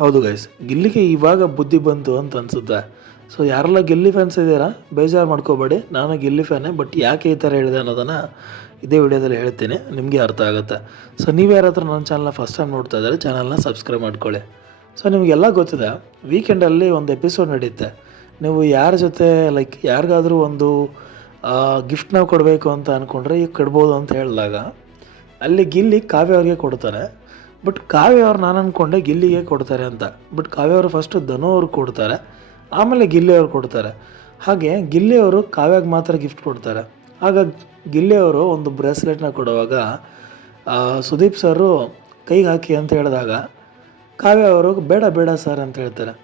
ಹೌದು ಗೈಸ್, ಗಿಲ್ಲಿಗೆ ಇವಾಗ ಬುದ್ಧಿ ಬಂತು ಅಂತ ಅನ್ಸುತ್ತೆ. ಸೊ ಯಾರೆಲ್ಲ ಗಿಲ್ಲಿ ಫ್ಯಾನ್ಸ್ ಇದ್ದೀರಾ ಬೇಜಾರು ಮಾಡ್ಕೋಬೇಡಿ, ನಾನು ಗಿಲ್ಲಿ ಫ್ಯಾನೇ. ಬಟ್ ಯಾಕೆ ಈ ಥರ ಹೇಳಿದೆ ಅನ್ನೋದನ್ನು ಇದೇ ವಿಡಿಯೋದಲ್ಲಿ ಹೇಳ್ತೀನಿ, ನಿಮಗೆ ಅರ್ಥ ಆಗುತ್ತೆ. ಸೊ ನೀವು ಯಾರಾದರೂ ನನ್ನ ಚಾನಲ್ನ ಫಸ್ಟ್ ಟೈಮ್ ನೋಡ್ತಾ ಇದ್ದರೆ ಚಾನಲ್ನ ಸಬ್ಸ್ಕ್ರೈಬ್ ಮಾಡ್ಕೊಳ್ಳಿ. ಸೊ ನಿಮಗೆಲ್ಲ ಗೊತ್ತಿದೆ, ವೀಕೆಂಡಲ್ಲಿ ಒಂದು ಎಪಿಸೋಡ್ ನಡೆಯುತ್ತೆ. ನೀವು ಯಾರ ಜೊತೆ ಯಾರಿಗಾದರೂ ಒಂದು ಗಿಫ್ಟ್ನ ಕೊಡಬೇಕು ಅಂತ ಅಂದ್ಕೊಂಡ್ರೆ ಈಗ ಕೊಡ್ಬೋದು ಅಂತ ಹೇಳಿದಾಗ ಅಲ್ಲಿ ಗಿಲ್ಲಿ ಕಾವ್ಯ ಅವ್ರಿಗೆ ಕೊಡ್ತಾರೆ. ಬಟ್ ಕಾವ್ಯ ಅವ್ರು ನಾನು ಅಂದ್ಕೊಂಡೆ ಗಿಲ್ಲಿಗೆ ಕೊಡ್ತಾರೆ ಅಂತ. ಬಟ್ ಕಾವ್ಯ ಅವರು ಫಸ್ಟು ಧನು ಅವ್ರಿಗೆ ಕೊಡ್ತಾರೆ, ಆಮೇಲೆ ಗಿಲ್ಲಿ ಅವ್ರು ಕೊಡ್ತಾರೆ. ಹಾಗೆ ಗಿಲ್ಲಿ ಅವರು ಕಾವ್ಯಗೆ ಮಾತ್ರ ಗಿಫ್ಟ್ ಕೊಡ್ತಾರೆ. ಆಗ ಗಿಲ್ಲಿ ಅವರು ಒಂದು ಬ್ರೇಸ್ಲೆಟ್ನ ಕೊಡುವಾಗ ಸುದೀಪ್ ಸರು ಕೈಗೆ ಹಾಕಿ ಅಂತ ಹೇಳಿದಾಗ ಕಾವ್ಯ ಅವರು ಬೇಡ ಬೇಡ ಸರ್ ಅಂತ ಹೇಳ್ತಾರೆ.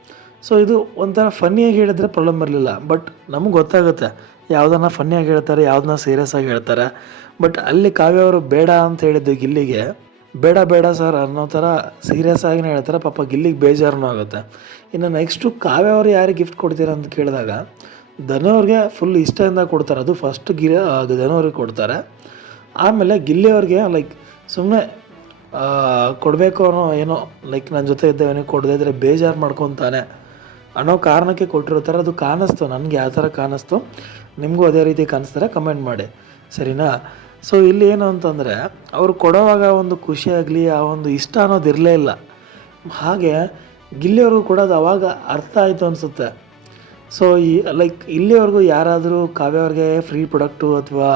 ಸೊ ಇದು ಒಂಥರ ಫನ್ನಿಯಾಗಿ ಹೇಳಿದ್ರೆ ಪ್ರಾಬ್ಲಮ್ ಇರಲಿಲ್ಲ. ಬಟ್ ನಮ್ಗೆ ಗೊತ್ತಾಗುತ್ತೆ ಯಾವುದನ್ನ ಫನ್ನಿಯಾಗಿ ಹೇಳ್ತಾರೆ, ಯಾವುದನ್ನ ಸೀರಿಯಸ್ ಆಗಿ ಹೇಳ್ತಾರೆ. ಬಟ್ ಅಲ್ಲಿ ಕಾವ್ಯ ಅವರು ಬೇಡ ಅಂತ ಹೇಳಿದ್ದು ಗಿಲ್ಲಿಗೆ ಬೇಡ ಬೇಡ ಸರ್ ಅನ್ನೋ ಥರ ಸೀರಿಯಸ್ ಆಗಿನೇ ಹೇಳ್ತಾರೆ. ಪಾಪ ಗಿಲ್ಲಿಗೆ ಬೇಜಾರೂ ಆಗುತ್ತೆ. ಇನ್ನು ನೆಕ್ಸ್ಟು ಕಾವ್ಯ ಅವರು ಯಾರಿಗೆ ಗಿಫ್ಟ್ ಕೊಡ್ತೀರಾ ಅಂತ ಕೇಳಿದಾಗ ಧನು ಅವ್ರಿಗೆ ಫುಲ್ ಇಷ್ಟದಿಂದ ಕೊಡ್ತಾರೆ. ಅದು ಫಸ್ಟ್ ಧನು ಅವ್ರಿಗೆ ಕೊಡ್ತಾರೆ. ಆಮೇಲೆ ಗಿಲ್ಲಿ ಅವ್ರಿಗೆ ಸುಮ್ಮನೆ ಕೊಡಬೇಕು ಅನ್ನೋ ಏನೋ ನನ್ನ ಜೊತೆ ಇದ್ದೇವನಿಗೆ ಕೊಡದೇ ಇದ್ದರೆ ಬೇಜಾರು ಮಾಡ್ಕೊತಾನೆ ಅನ್ನೋ ಕಾರಣಕ್ಕೆ ಕೊಟ್ಟಿರ್ತಾರೆ. ಅದು ಕಾಣಿಸ್ತು ನನಗೆ, ಯಾವ ಥರ ಕಾಣಿಸ್ತು ನಿಮಗೂ ಅದೇ ರೀತಿ ಕಾಣಿಸ್ತಾರೆ, ಕಮೆಂಟ್ ಮಾಡಿ ಸರಿನಾ. ಸೊ ಇಲ್ಲಿ ಏನು ಅಂತಂದರೆ ಅವರು ಕೊಡೋವಾಗ ಒಂದು ಖುಷಿಯಾಗಲಿ ಆ ಒಂದು ಇಷ್ಟ ಅನ್ನೋದು ಇರಲೇ ಇಲ್ಲ. ಹಾಗೆ ಗಿಲ್ಲಿಯವ್ರಿಗೂ ಕೂಡ ಅದು ಅವಾಗ ಅರ್ಥ ಆಯಿತು ಅನಿಸುತ್ತೆ. ಸೊ ಇಲ್ಲಿವರೆಗೂ ಯಾರಾದರೂ ಕಾವ್ಯ ಅವ್ರಿಗೆ ಫ್ರೀ ಪ್ರಾಡಕ್ಟು ಅಥವಾ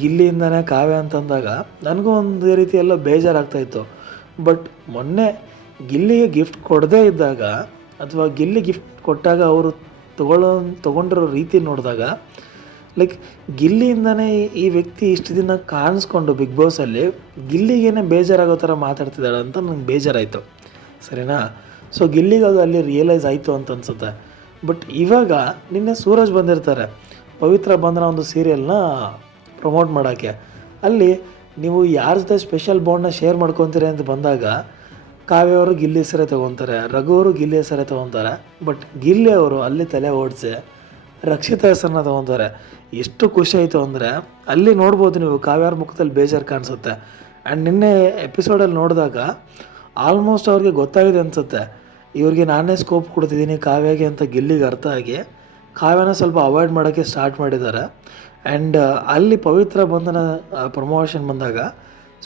ಗಿಲ್ಲಿಯಿಂದನೇ ಕಾವ್ಯ ಅಂತಂದಾಗ ನನಗೂ ಒಂದು ರೀತಿ ಎಲ್ಲ ಬೇಜಾರಾಗ್ತಾಯಿತ್ತು. ಬಟ್ ಮೊನ್ನೆ ಗಿಲ್ಲಿಗೆ ಗಿಫ್ಟ್ ಕೊಡದೇ ಇದ್ದಾಗ ಅಥವಾ ಗಿಲ್ಲಿ ಗಿಫ್ಟ್ ಕೊಟ್ಟಾಗ ಅವರು ತೊಗೊಂಡಿರೋ ರೀತಿ ನೋಡಿದಾಗ ಗಿಲ್ಲಿಯಿಂದನೇ ಈ ವ್ಯಕ್ತಿ ಇಷ್ಟು ದಿನ ಕಾಣಿಸ್ಕೊಂಡು ಬಿಗ್ ಬಾಸಲ್ಲಿ ಗಿಲ್ಲಿಗೇನೆ ಬೇಜಾರಾಗೋ ಥರ ಮಾತಾಡ್ತಿದ್ದಾಳೆ ಅಂತ ನಂಗೆ ಬೇಜಾರಾಯಿತು ಸರಿನಾ. ಸೊ ಗಿಲ್ಲಿಗೆ ಅದು ಅಲ್ಲಿ ರಿಯಲೈಸ್ ಆಯಿತು ಅಂತ ಅನಿಸುತ್ತೆ. ಬಟ್ ಇವಾಗ ನಿನ್ನೆ ಸೂರಜ್ ಬಂದಿರ್ತಾರೆ ಪವಿತ್ರ ಬಂಧನ ಒಂದು ಸೀರಿಯಲ್ನ ಪ್ರಮೋಟ್ ಮಾಡೋಕ್ಕೆ. ಅಲ್ಲಿ ನೀವು ಯಾರ ಜೊತೆ ಸ್ಪೆಷಲ್ ಬಾಂಡ್ನ ಶೇರ್ ಮಾಡ್ಕೊತೀರಿ ಅಂತ ಬಂದಾಗ ಕಾವ್ಯ ಅವರು ಗಿಲ್ಲಿ ಹೆಸರೇ ತೊಗೊತಾರೆ, ರಘು ಅವರು ಗಿಲ್ಲಿ ಹೆಸರೇ ತೊಗೊತಾರೆ. ಬಟ್ ಗಿಲ್ಲಿ ಅವರು ಅಲ್ಲಿ ತಲೆ ಓಡಿಸಿ ರಕ್ಷಿತಾ ಹೆಸರನ್ನ ತೊಗೊತಾರೆ. ಎಷ್ಟು ಖುಷಿ ಆಯಿತು ಅಂದರೆ ಅಲ್ಲಿ ನೋಡ್ಬೋದು ನೀವು ಕಾವ್ಯಾರ ಮುಖದಲ್ಲಿ ಬೇಜಾರು ಕಾಣಿಸುತ್ತೆ. ಆ್ಯಂಡ್ ನಿನ್ನೆ ಎಪಿಸೋಡಲ್ಲಿ ನೋಡಿದಾಗ ಆಲ್ಮೋಸ್ಟ್ ಅವ್ರಿಗೆ ಗೊತ್ತಾಗಿದೆ ಅನಿಸುತ್ತೆ, ಇವ್ರಿಗೆ ನಾನೇ ಸ್ಕೋಪ್ ಕೊಡ್ತಿದ್ದೀನಿ ಕಾವ್ಯಗೆ ಅಂತ ಗಿಲ್ಲಿಗೆ ಅರ್ಥ ಆಗಿ ಕಾವ್ಯನ ಸ್ವಲ್ಪ ಅವಾಯ್ಡ್ ಮಾಡೋಕ್ಕೆ ಸ್ಟಾರ್ಟ್ ಮಾಡಿದ್ದಾರೆ. ಆ್ಯಂಡ್ ಅಲ್ಲಿ ಪವಿತ್ರ ಬಂಧನ ಪ್ರಮೋಷನ್ ಬಂದಾಗ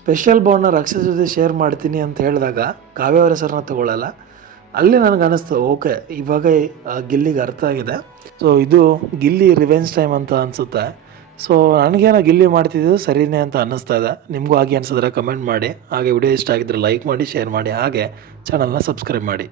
ಸ್ಪೆಷಲ್ ಬಾಂಡ್ನ ರಕ್ಷಿತ ಜೊತೆ ಶೇರ್ ಮಾಡ್ತೀನಿ ಅಂತ ಹೇಳಿದಾಗ ಕಾವ್ಯ ಅವರ ಹೆಸರನ್ನ ತೊಗೊಳ್ಳಲ್ಲ. ಅಲ್ಲಿ ನನಗೆ ಅನ್ನಿಸ್ತು ಓಕೆ ಇವಾಗ ಗಿಲ್ಲಿಗೆ ಅರ್ಥ ಆಗಿದೆ. ಸೊ ಇದು ಗಿಲ್ಲಿ ರಿವೆಂಜ್ ಟೈಮ್ ಅಂತ ಅನಿಸುತ್ತೆ. ಸೊ ನನಗೇನೋ ಗಿಲ್ಲಿ ಮಾಡ್ತಿದ್ದು ಸರಿಯೇ ಅಂತ ಅನ್ನಿಸ್ತಾ ಇದೆ. ನಿಮಗೂ ಹಾಗೆ ಅನಿಸಿದ್ರೆ ಕಮೆಂಟ್ ಮಾಡಿ. ಹಾಗೆ ವಿಡಿಯೋ ಇಷ್ಟ ಆಗಿದ್ದರೆ ಲೈಕ್ ಮಾಡಿ, ಶೇರ್ ಮಾಡಿ, ಹಾಗೆ ಚಾನಲ್ನ ಸಬ್ಸ್ಕ್ರೈಬ್ ಮಾಡಿ.